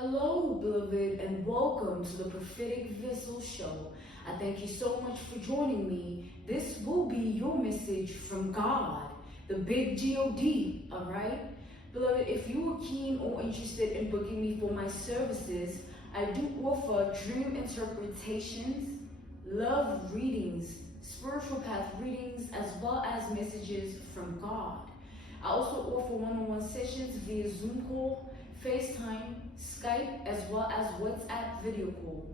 Hello, beloved, and welcome to the Prophetic Vessel Show. I thank you so much for joining me. This will be your message from God, the big God, all right? Beloved, if you are keen or interested in booking me for my services, I do offer dream interpretations, love readings, spiritual path readings, as well as messages from God. I also offer one-on-one sessions via Zoom call, FaceTime, Skype, as well as WhatsApp video call.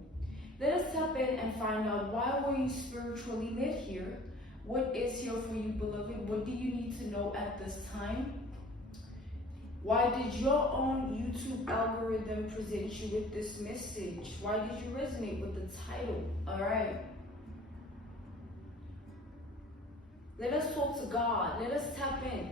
Let us tap in and find out, why were you spiritually led here? What is here for you, beloved? What do you need to know at this time? Why did your own YouTube algorithm present you with this message? Why did you resonate with the title? All right. Let us talk to God. Let us tap in.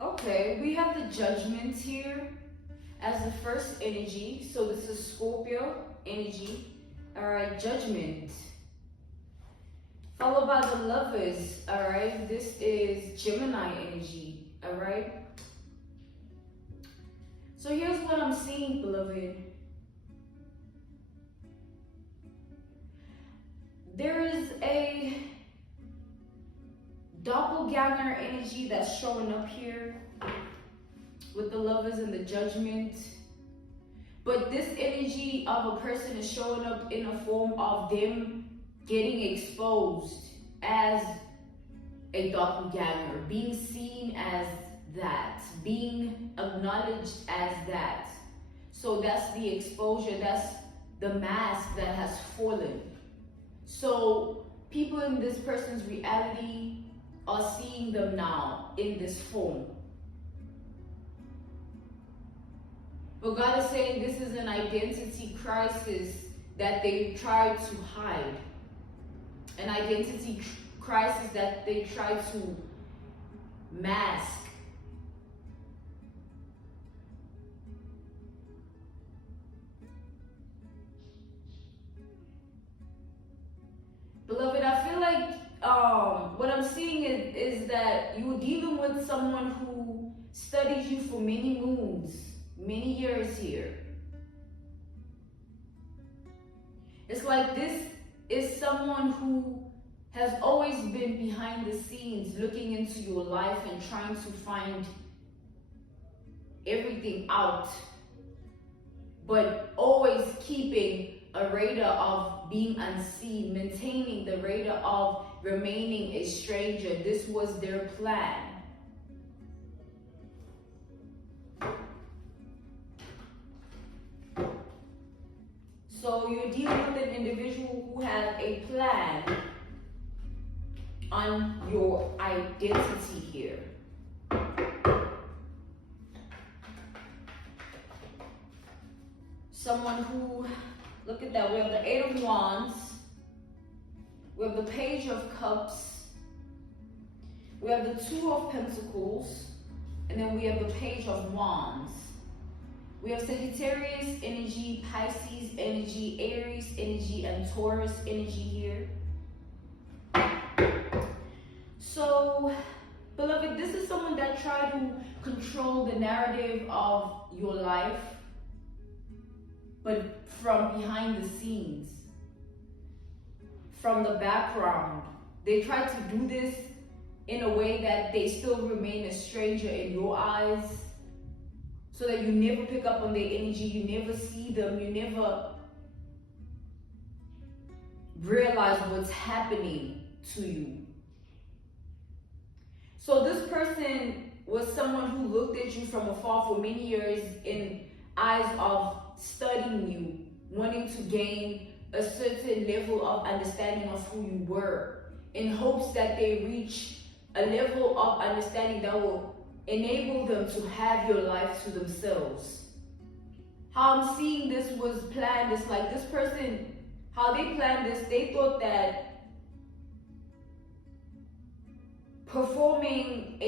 Okay, we have the Judgment here as the first energy. So this is Scorpio energy. All right, Judgment. Followed by the Lovers. All right, this is Gemini energy. All right. So here's what I'm seeing, beloved. There is a doppelganger energy that's showing up here with the Lovers and the Judgment. But this energy of a person is showing up in a form of them getting exposed as a doppelganger, being seen as that, being acknowledged as that. So that's the exposure, that's the mask that has fallen. So people in this person's reality are seeing them now in this form. But God is saying this is an identity crisis that they try to hide. An identity crisis that they try to mask. Beloved, I feel like what I'm seeing is that you're dealing with someone who studied you for many moons, many years here. It's like this is someone who has always been behind the scenes, looking into your life and trying to find everything out, but always keeping a radar of being unseen, maintaining the radar of remaining a stranger. This was their plan. So you're dealing with an individual who has a plan on your identity here. Someone who, look at that, we have the Eight of Wands, we have the Page of Cups, we have the Two of Pentacles, and then we have the Page of Wands. We have Sagittarius energy, Pisces energy, Aries energy, and Taurus energy here. So, beloved, this is someone that tried to control the narrative of your life, but from behind the scenes, from the background. They try to do this in a way that they still remain a stranger in your eyes, so that you never pick up on their energy, you never see them, you never realize what's happening to you. So this person was someone who looked at you from afar for many years in eyes of studying you, wanting to gain a certain level of understanding of who you were, in hopes that they reach a level of understanding that will enable them to have your life to themselves. How I'm seeing this was planned is like this person, how they planned this, they thought that performing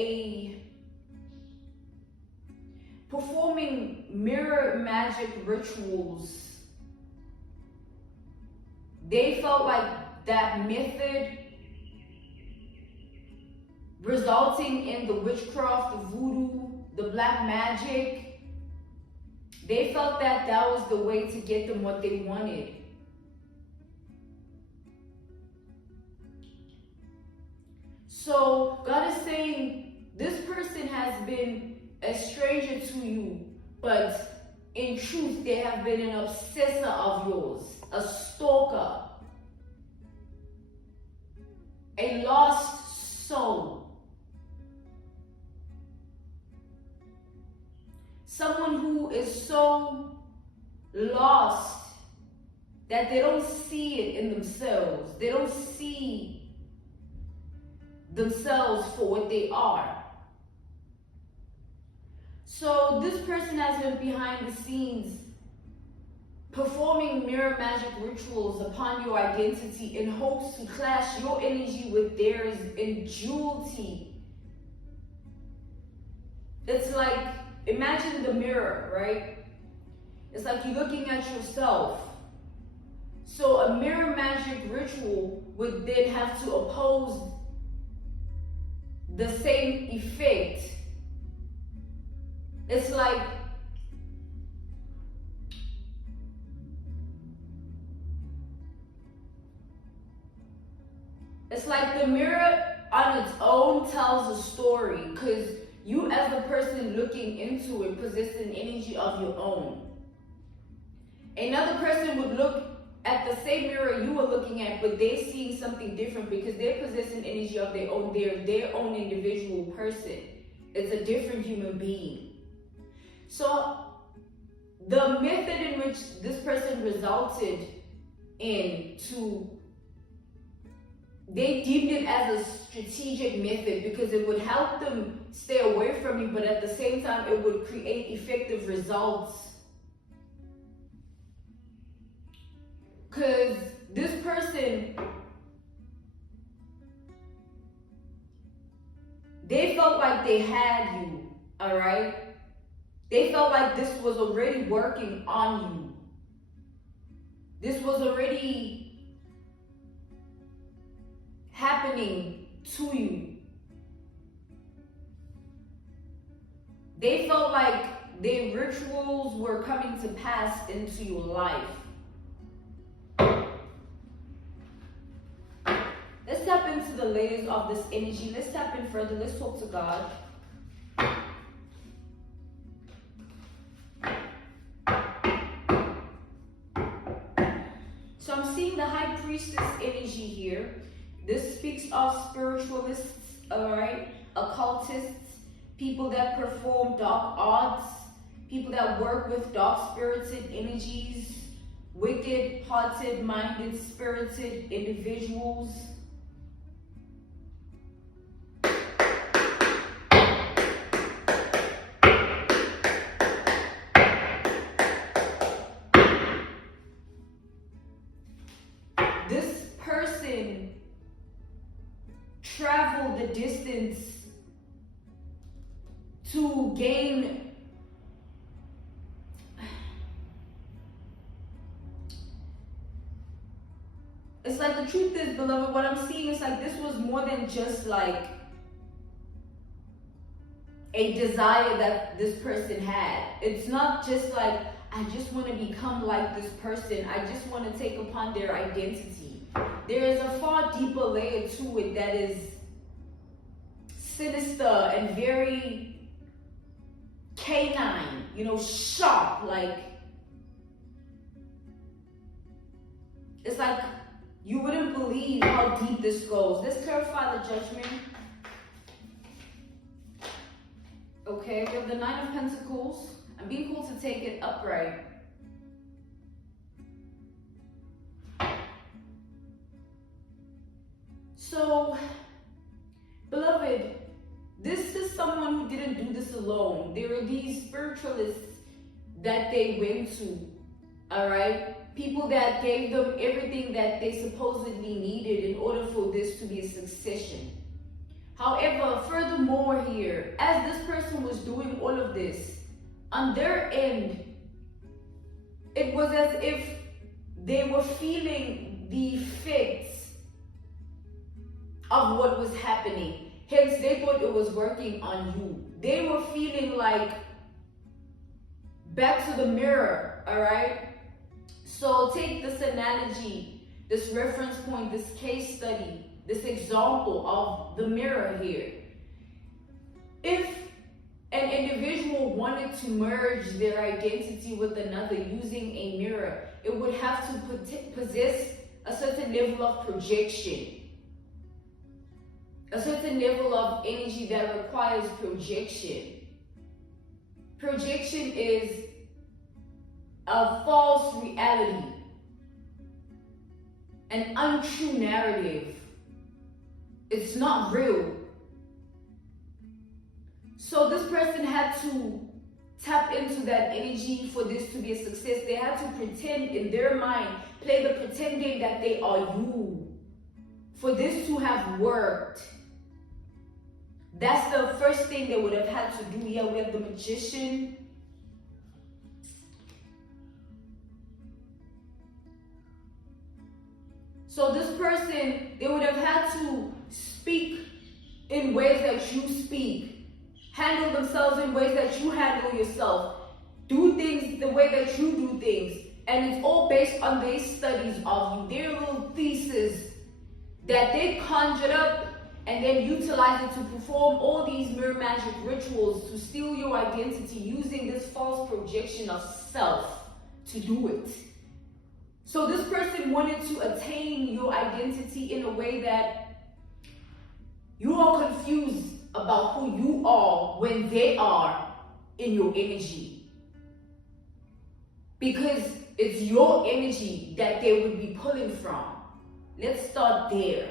mirror magic rituals. They felt like that method resulting in the witchcraft, the voodoo, the black magic, they felt that that was the way to get them what they wanted. So God is saying this person has been a stranger to you, but in truth they have been an obsessor of yours, a stalker, a lost soul. Someone who is so lost that they don't see it in themselves. They don't see themselves for what they are. So this person has been behind the scenes performing mirror magic rituals upon your identity in hopes to clash your energy with theirs in duality. It's like, imagine the mirror, right? It's like you're looking at yourself. So a mirror magic ritual would then have to oppose the same effect. It's like the mirror on its own tells a story, because you as the person looking into it possess an energy of your own. Another person would look at the same mirror you were looking at, but they're seeing something different because they're possessing energy of their own. They're their own individual person. It's a different human being. So the method in which this person resulted in they deemed it as a strategic method because it would help them stay away from you, but at the same time it would create effective results. Because this person, they felt like they had you, all right? They felt like this was already working on you. This was already happening to you. They felt like their rituals were coming to pass into your life. Let's tap into the layers of this energy. Let's tap in further. Let's talk to God. So I'm seeing the High Priestess energy here. This speaks of spiritualists, alright, occultists, people that perform dark arts, people that work with dark spirited energies, wicked, hearted, minded, spirited individuals. This person travel the distance to gain it's like the truth is, beloved, what I'm seeing is like this was more than just like a desire that this person had. It's not just like, I just want to become like this person. I just want to take upon their identity. There is a far deeper layer to it that is sinister and very canine, sharp. Like, it's like you wouldn't believe how deep this goes. Let's clarify the judgment. Okay, we have the Nine of Pentacles. I'm being called to take it upright. So, beloved, this is someone who didn't do this alone. There are these spiritualists that they went to, all right? People that gave them everything that they supposedly needed in order for this to be a succession. However, furthermore here, as this person was doing all of this, on their end, it was as if they were feeling the effects of what was happening. Hence, they thought it was working on you. They were feeling like, back to the mirror, all right? So take this analogy, this reference point, this case study, this example of the mirror here. If an individual wanted to merge their identity with another using a mirror, it would have to possess a certain level of projection, a certain level of energy that requires projection. Projection is a false reality, an untrue narrative. It's not real. So this person had to tap into that energy for this to be a success. They had to pretend in their mind, play the pretend game that they are you, for this to have worked. That's the first thing they would have had to do. Yeah, we have the Magician. So this person, they would have had to speak in ways that you speak, handle themselves in ways that you handle yourself, do things the way that you do things, and it's all based on their studies of you, their little thesis that they conjured up and then utilize it to perform all these mirror magic rituals to steal your identity using this false projection of self to do it. So this person wanted to attain your identity in a way that you are confused about who you are when they are in your energy. Because it's your energy that they would be pulling from. Let's start there.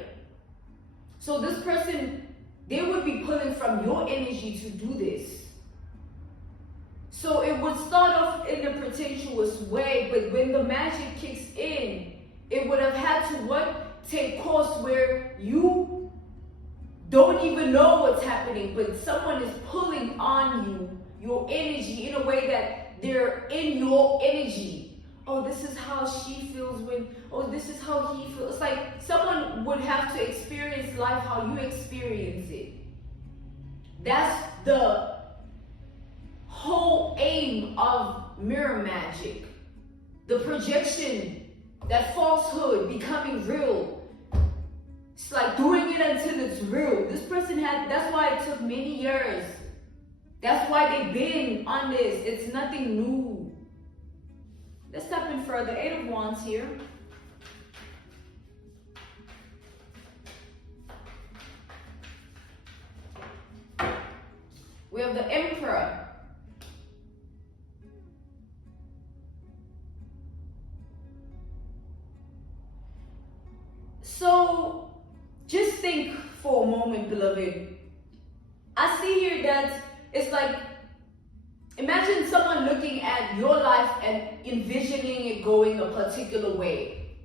So this person, they would be pulling from your energy to do this. So it would start off in a pretentious way, but when the magic kicks in, it would have had to what? Take course where you don't even know what's happening, but someone is pulling on you, your energy, in a way that they're in your energy. Oh, this is how she feels when, oh, this is how he feels. It's like someone would have to experience life how you experience it. That's the whole aim of mirror magic. The projection, that falsehood becoming real. It's like doing it until it's real. This person that's why it took many years. That's why they've been on this. It's nothing new. Let's step in further. 8 of Wands here. We have the Emperor. So, just think for a moment, beloved. I see here that it's like, imagine someone looking at your life and envisioning it going a particular way.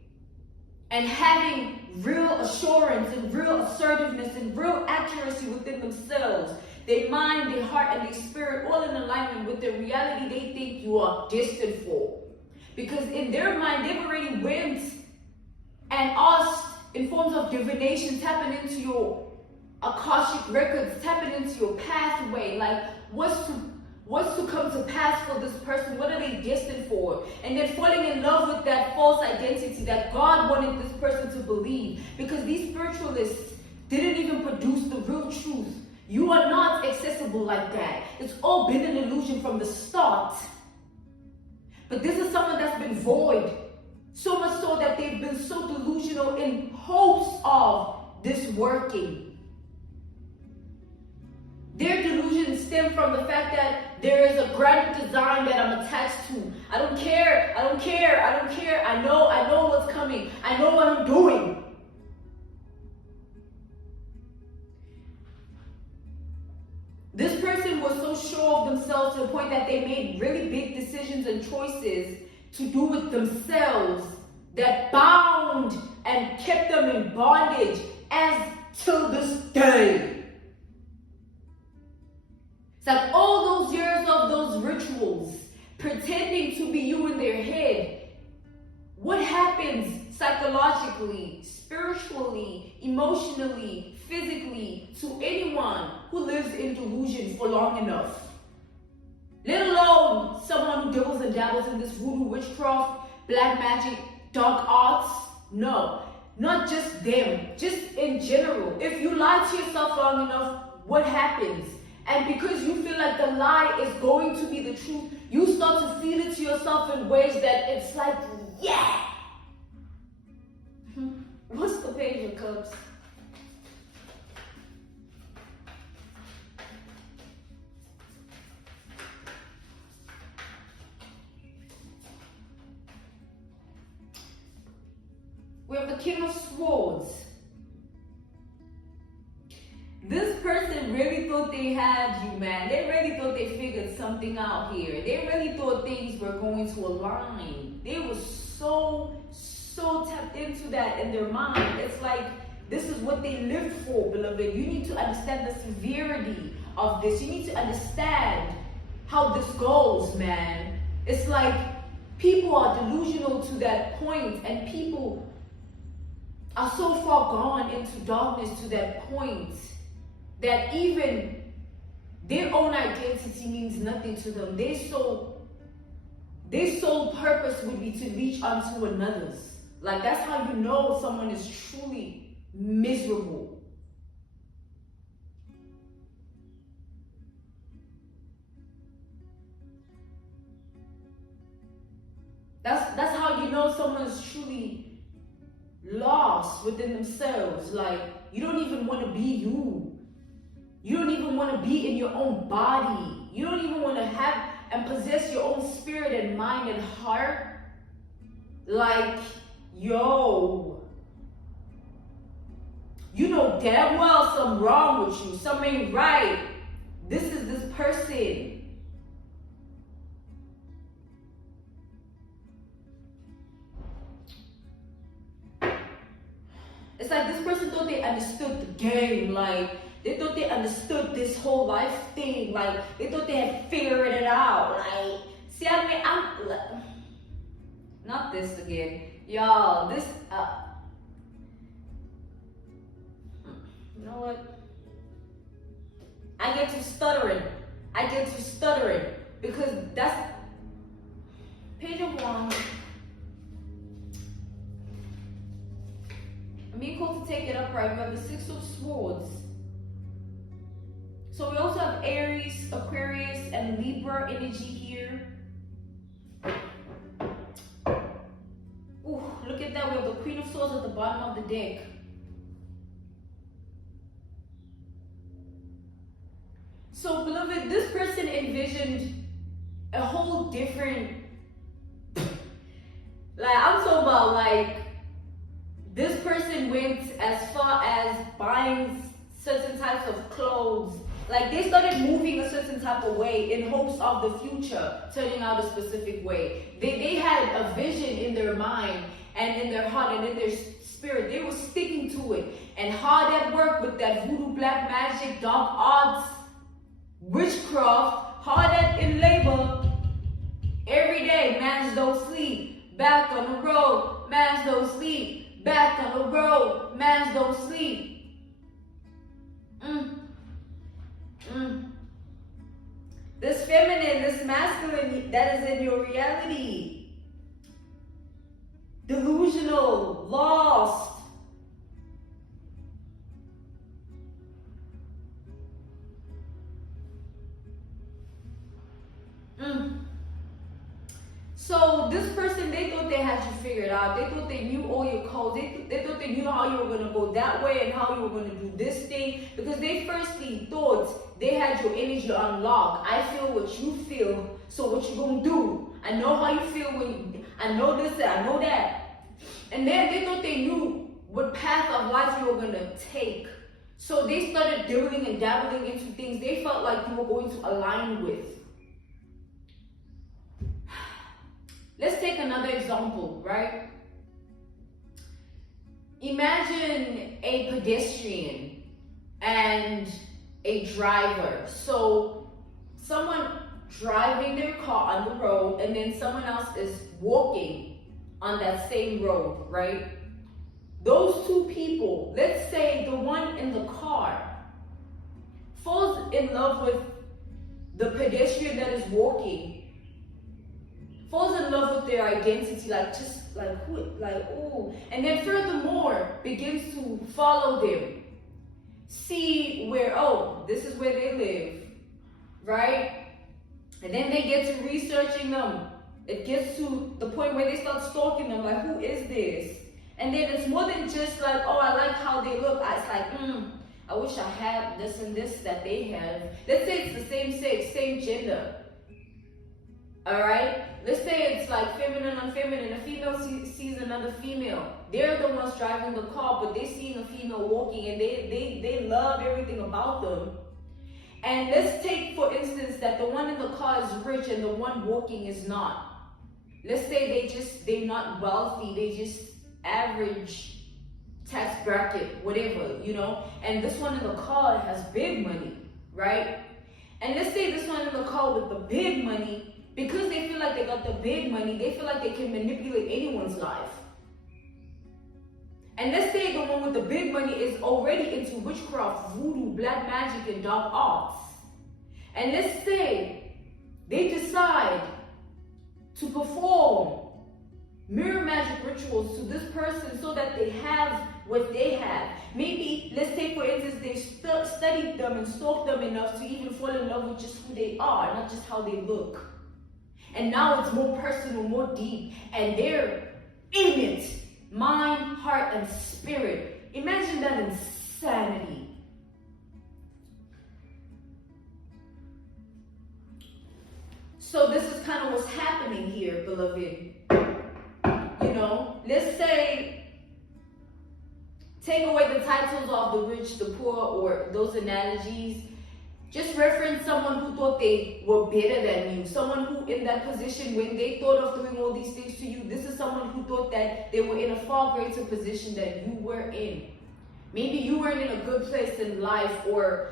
And having real assurance and real assertiveness and real accuracy within themselves. Their mind, their heart, and their spirit all in alignment with the reality they think you are destined for. Because in their mind, they've already went and asked in forms of divination, tapping into your Akashic records, tapping into your pathway, like what's to come to pass for this person, what are they destined for? And then falling in love with that false identity that God wanted this person to believe. Because these spiritualists didn't even produce the real truth. You are not accessible like that. It's all been an illusion from the start. But this is someone that's been void. So much so that they've been so delusional in hopes of this working. Their delusions stem from the fact that there is a grand design that I'm attached to. I don't care. I know what's coming. I know what I'm doing. This person was so sure of themselves to the point that they made really big decisions and choices to do with themselves that bound and kept them in bondage as till this day. emotionally, physically to anyone who lives in delusion for long enough. Let alone someone who dabbles and dabbles in this voodoo, witchcraft, black magic, dark arts. No, not just them, just in general. If you lie to yourself long enough, what happens? And because you feel like the lie is going to be the truth, you start to feel it to yourself in ways that it's like, yeah. What's the page of cups? We have the King of Swords. This person really thought they had you, man. They really thought they figured something out here. They really thought things were going to align. They were so tapped into that in their mind. It's like, this is what they lived for, beloved. You need to understand the severity of this. You need to understand how this goes, man. It's like, people are delusional to that point, and people are so far gone into darkness to that point that even their own identity means nothing to them. Their sole purpose would be to reach unto another's. Like, that's how you know someone is truly miserable. That's how you know someone's truly lost within themselves. Like, you don't even want to be you. You don't even want to be in your own body. You don't even want to have and possess your own spirit and mind and heart. Like, yo, you know damn well something wrong with you. Something ain't right. This is this person. It's like this person thought they understood the game. Like, they thought they understood this whole life thing. Like, they thought they had figured it out. Like, see, I mean, I'm not this again. Y'all, this, you know what? I get to stuttering. Because that's page of wands. I'm being called to take it upright. We have the Six of Swords. So we also have Aries, Aquarius, and Libra energy here. Ooh, look at that. We have the Queen of Swords at the bottom of the deck. So, beloved, this person envisioned a whole different, like, I'm talking about, like, this person went as far as buying certain types of clothes. Like, they started moving a certain type of way in hopes of the future turning out a specific way. They had a vision in their mind and in their heart and in their spirit. They were sticking to it and hard at work with that voodoo, black magic, dark arts, witchcraft, hard at in labor. Every day, man's don't sleep. Back on the road, man's don't sleep. Back on the road, man's don't sleep. This feminine, this masculine, that is in your reality. Delusional, lost. So this person, they thought they had you figured out. They thought they knew all your codes. They thought they knew how you were going to go that way and how you were going to do this thing. Because they firstly thought they had your energy unlocked. I feel what you feel, so what you going to do? I know how you feel I know this, I know that. And then they thought they knew what path of life you were going to take. So they started dibbling and dabbling into things they felt like you were going to align with. Let's take another example, right? Imagine a pedestrian and a driver. So someone driving their car on the road and then someone else is walking on that same road, right? Those two people, let's say in love with the pedestrian that is walking, falls in love with their identity, like just like who, like ooh, and then furthermore begins to follow them, see where, oh, this is where they live, right? And then they get to researching them. It gets to the point where they start stalking them, like, who is this? And then it's more than just like, oh, I like how they look. It's like, I wish I had this and this that they have. Let's say it's the same sex, same gender. All right? Let's say it's like feminine on feminine. A female sees another female. They're the ones driving the car, but they're seeing a female walking, and they love everything about them. And let's take, for instance, that the one in the car is rich and the one walking is not. Let's say they're not wealthy, they just average tax bracket, whatever, you know. And this one in the car has big money, right? And let's say this one in the car with the big money, because they feel like they got the big money, they feel like they can manipulate anyone's life. And let's say the one with the big money is already into witchcraft, voodoo, black magic, and dark arts. And let's say they decide to perform mirror magic rituals to this person so that they have what they have. Maybe, let's say for instance, they've studied them and stalked them enough to even fall in love with just who they are, not just how they look. And now it's more personal, more deep, and they're in it. Mind, heart, and spirit. Imagine that insanity. So this is kind of what's happening here, beloved. You know, let's say, take away the titles of the rich, the poor, or those analogies. Just reference someone who thought they were better than you. Someone who in that position, when they thought of doing all these things to you, this is someone who thought that they were in a far greater position than you were in. Maybe you weren't in a good place in life, or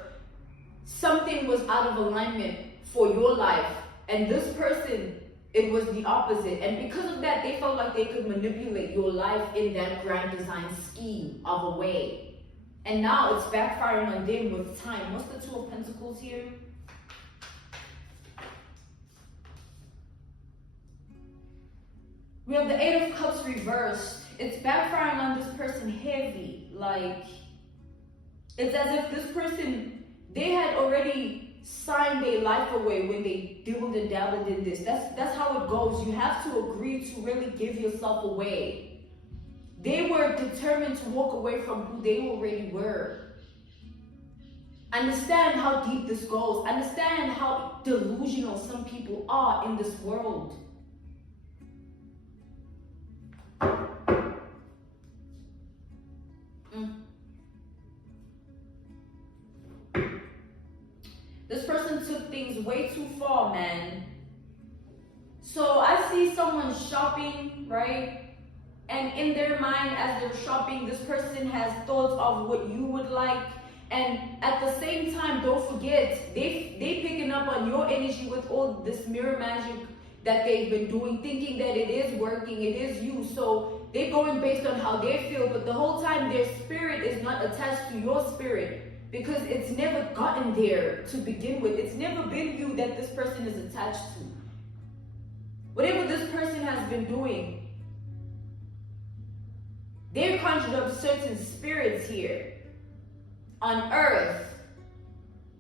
something was out of alignment for your life. And this person, it was the opposite. And because of that, they felt like they could manipulate your life in that grand design scheme of a way. And now it's backfiring on them with time. What's the Two of Pentacles here? We have the Eight of Cups reversed. It's backfiring on this person heavy. Like, it's as if this person, they had already signed their life away when they dibbled and dabbled in this. That's how it goes. You have to agree to really give yourself away. They were determined to walk away from who they already were. Understand how deep this goes. Understand how delusional some people are in this world. This person took things way too far, man. So I see someone shopping, right? And in their mind, as they're shopping, this person has thoughts of what you would like. And at the same time, don't forget, they picking up on your energy with all this mirror magic that they've been doing, thinking that it is working, it is you. So they're going based on how they feel, but the whole time their spirit is not attached to your spirit, because it's never gotten there to begin with. It's never been you that this person is attached to. Whatever this person has been doing, they've conjured up certain spirits here on earth,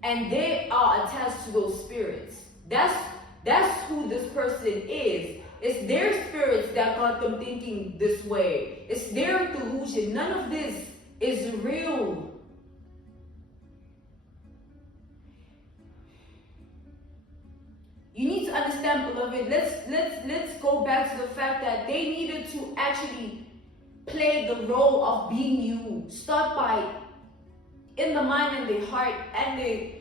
and they are attached to those spirits. That's who this person is. It's their spirits that got them thinking this way. It's their delusion. None of this is real. You need to understand, beloved, let's go back to the fact that they needed to actually play the role of being you. Start by, in the mind and the heart and the,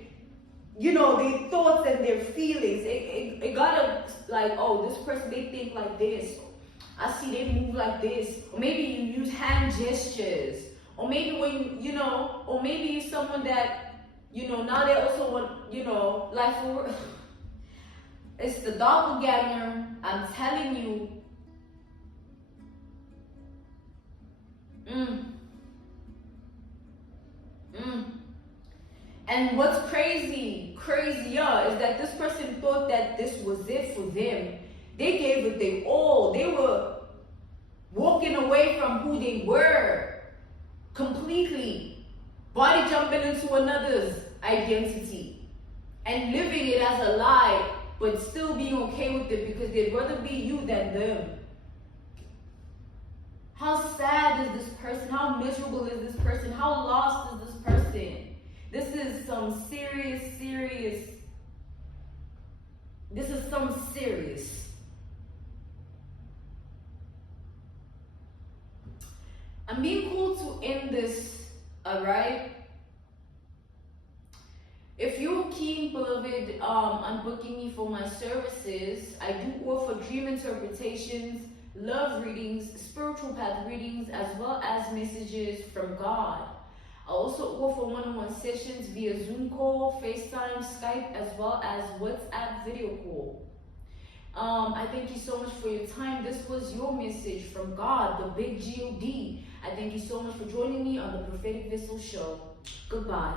you know, their thoughts and their feelings. It gotta, like, oh, this person, they think like this. I see they move like this. Or maybe you use hand gestures. Or maybe when, you know, or maybe you're someone that, you know, now they also want, you know, like, for, it's the doppelganger. I'm telling you. And what's crazier is that this person thought that this was it for them. They gave it their all. They were walking away from who they were completely, body jumping into another's identity and living it as a lie, but still being okay with it because they'd rather be you than them. How sad is this person? How miserable is this person? How lost is this person? This is some serious. This is some serious. I'm being cool to end this, alright? If you're keen, beloved, on booking me for my services, I do offer dream interpretations, love readings, spiritual path readings, as well as messages from God. I also offer one-on-one sessions via Zoom call, FaceTime, Skype, as well as WhatsApp video call. I thank you so much for your time. This was your message from God, the big God. I thank you so much for joining me on the Prophetic Vessel Show. Goodbye.